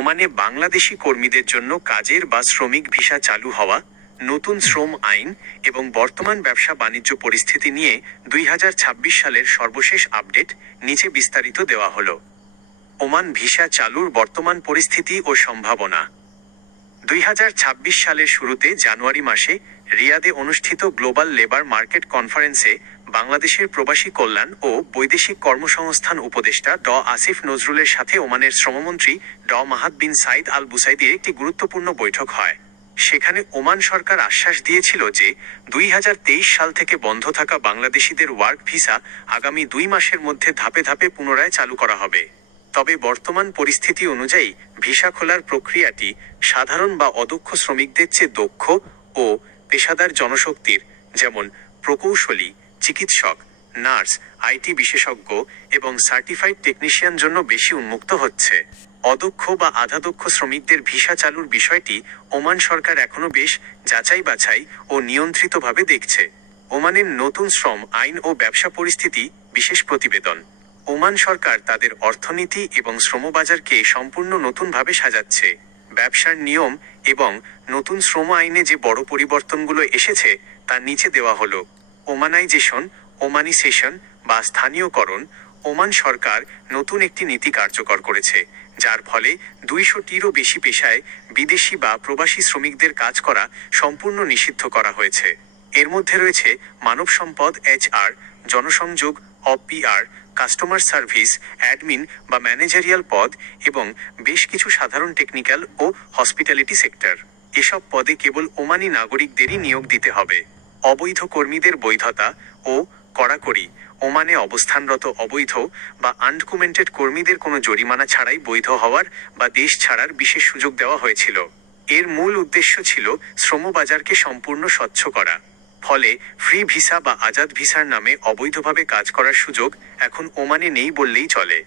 ওমানে বাংলাদেশি কর্মীদের জন্য কাজের বা শ্রমিক ভিসা চালু হওয়া, নতুন শ্রম আইন এবং বর্তমান ব্যবসা বাণিজ্য পরিস্থিতি নিয়ে 2026 সালের সর্বশেষ আপডেট নিচে বিস্তারিত দেওয়া হলো। ওমান ভিসা চালুর বর্তমান পরিস্থিতি ও সম্ভাবনা। 2026 সালের শুরুতে জানুয়ারি মাসে রিয়াদে অনুষ্ঠিত গ্লোবাল লেবার মার্কেট কনফারেন্সে বাংলাদেশের প্রবাসী কল্যাণ ও বৈদেশিক কর্মসংস্থান উপদেষ্টা আসিফ নজরুলের সাথে ওমানের শ্রমমন্ত্রী মাহাদ বিন সাইদ আল বুসাইদির একটি গুরুত্বপূর্ণ বৈঠক হয়। সেখানে ওমান সরকার আশ্বাস দিয়েছিল যে 2023 সাল থেকে বন্ধ থাকা বাংলাদেশিদের ওয়ার্ক ভিসা আগামী 2 মাসের মধ্যে ধাপে ধাপে পুনরায় চালু করা হবে। তবে বর্তমান পরিস্থিতি অনুযায়ী ভিসা খোলার প্রক্রিয়াটি সাধারণ বা অদক্ষ শ্রমিকদের চেয়ে দক্ষ ও পেশাদার জনশক্তির, যেমন প্রকৌশলী, চিকিৎসক, নার্স, আইটি বিশেষজ্ঞ এবং সার্টিফাইড টেকনিশিয়ান জন্য বেশি উন্মুক্ত হচ্ছে। অদক্ষ বা আধাদক্ষ শ্রমিকদের ভিসা চালুর বিষয়টি ওমান সরকার এখনো বেশ যাচাই বাছাই ও নিয়ন্ত্রিতভাবে দেখছে। ওমানের নতুন শ্রম আইন ও ব্যবসা পরিস্থিতি বিশেষ প্রতিবেদন। ওমান সরকার তাদের অর্থনীতি এবং শ্রমবাজারকে সম্পূর্ণ নতুনভাবে সাজাচ্ছে। ব্যবসার নিয়ম এবং নতুন শ্রম আইনে যে বড় পরিবর্তনগুলো এসেছে তা নিচে দেওয়া হলো। ওমানাইজেশন, ওমানিসেশন বা স্থানীয়করণ। ওমান সরকার নতুন একটি নীতি কার্যকর করেছে, যার ফলে 200টিরও বেশি পেশায় বিদেশি বা প্রবাসী শ্রমিকদের কাজ করা সম্পূর্ণ নিষিদ্ধ করা হয়েছে। এর মধ্যে রয়েছে মানব সম্পদ HR, জনসংযোগ PR, কাস্টমার সার্ভিস, অ্যাডমিন বা ম্যানেজারিয়াল পদ এবং বেশ কিছু সাধারণ টেকনিক্যাল ও হসপিটালিটি সেক্টর। এসব পদে কেবল ওমানি নাগরিকদেরই নিয়োগ দিতে হবে। অবৈধ কর্মীদের বৈধতা ও কড়াকড়ি। ওমানে অবস্থানরত অবৈধ বা আনডকুমেন্টেড কর্মীদের কোনো জরিমানা ছাড়াই বৈধ হওয়ার বা দেশ ছাড়ার বিশেষ সুযোগ দেওয়া হয়েছিল। এর মূল উদ্দেশ্য ছিল শ্রমবাজারকে সম্পূর্ণ স্বচ্ছ করা। ফলে ফ্রি ভিসা বা আজাদ ভিসার নামে অবৈধভাবে কাজ করার সুযোগ এখন ওমানে নেই বললেই চলে।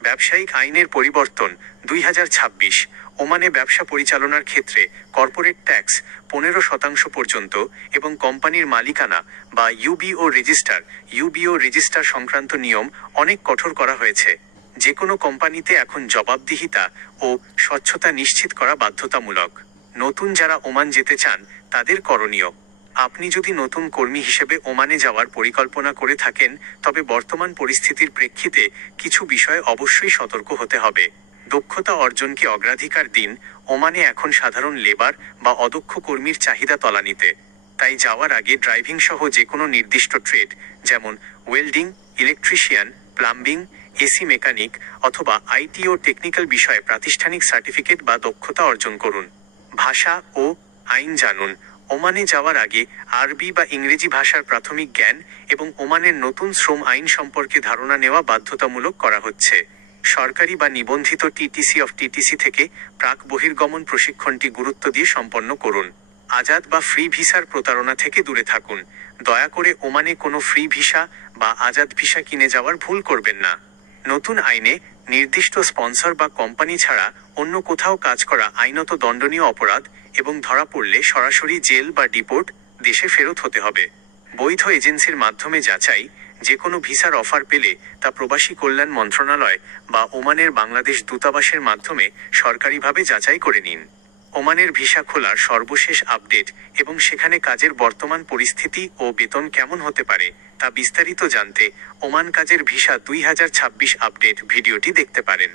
ব্যবসায়িক আইনের পরিবর্তন। 2026 ওমানে ব্যবসা পরিচালনার ক্ষেত্রে কর্পোরেট ট্যাক্স 15% পর্যন্ত এবং কোম্পানির মালিকানা বা ইউবিও রেজিস্টার সংক্রান্ত নিয়ম অনেক কঠোর করা হয়েছে। যে কোনো কোম্পানিতে এখন জবাবদিহিতা ও স্বচ্ছতা নিশ্চিত করা বাধ্যতামূলক। নতুন যারা ওমান যেতে চান তাদের করণীয়। আপনি যদি নতুন কর্মী হিসেবে ওমানে যাওয়ার পরিকল্পনা করে থাকেন তবে বর্তমান পরিস্থিতির প্রেক্ষিতে কিছু বিষয়ে অবশ্যই সতর্ক হতে হবে। দক্ষতা অর্জনকে অগ্রাধিকার দিন। ওমানে এখন সাধারণ লেবার বা অদক্ষ কর্মীর চাহিদা তলানিতে। তাই যাওয়ার আগে ড্রাইভিং সহ যে কোনো নির্দিষ্ট ট্রেড, যেমন welding, electrician, plumbing, AC mechanic অথবা IT ও টেকনিক্যাল বিষয়ে প্রাতিষ্ঠানিক সার্টিফিকেট বা দক্ষতা অর্জন করুন। ভাষা ও আইন জানুন। ওমানে যাওয়ার আগে আরবি বা ইংরেজি ভাষার প্রাথমিক জ্ঞান এবং ওমানের নতুন শ্রম আইন সম্পর্কে ধারণা নেওয়া বাধ্যতামূলক করা হচ্ছে। সরকারি বা নিবন্ধিত TTC থেকে প্রাক বহির্গমন প্রশিক্ষণটি গুরুত্ব দিয়ে সম্পন্ন করুন। আজাদ বা ফ্রি ভিসার প্রতারণা থেকে দূরে থাকুন। দয়া করে ওমানে কোনো ফ্রি ভিসা বা আজাদ ভিসা কিনে যাওয়ার ভুল করবেন না। নতুন আইনে নির্দিষ্ট স্পন্সর বা কোম্পানি ছাড়া অন্য কোথাও কাজ করা আইনত দণ্ডনীয় অপরাধ এবং ধরা পড়লে সরাসরি জেল বা ডিপোর্ট, দেশে ফেরত হতে হবে। বৈধ এজেন্সির মাধ্যমে যাচাই। যে কোনো ভিসার অফার পেলে তা প্রবাসী কল্যাণ মন্ত্রণালয় বা ওমানের বাংলাদেশ দূতাবাসের মাধ্যমে সরকারিভাবে যাচাই করে নিন। ওমানের ভিসা খোলার সর্বশেষ আপডেট এবং সেখানে কাজের বর্তমান পরিস্থিতি ও বেতন কেমন হতে পারে তা বিস্তারিত জানতে ওমান কাজের ভিসা 2026 আপডেট ভিডিওটি দেখতে পারেন।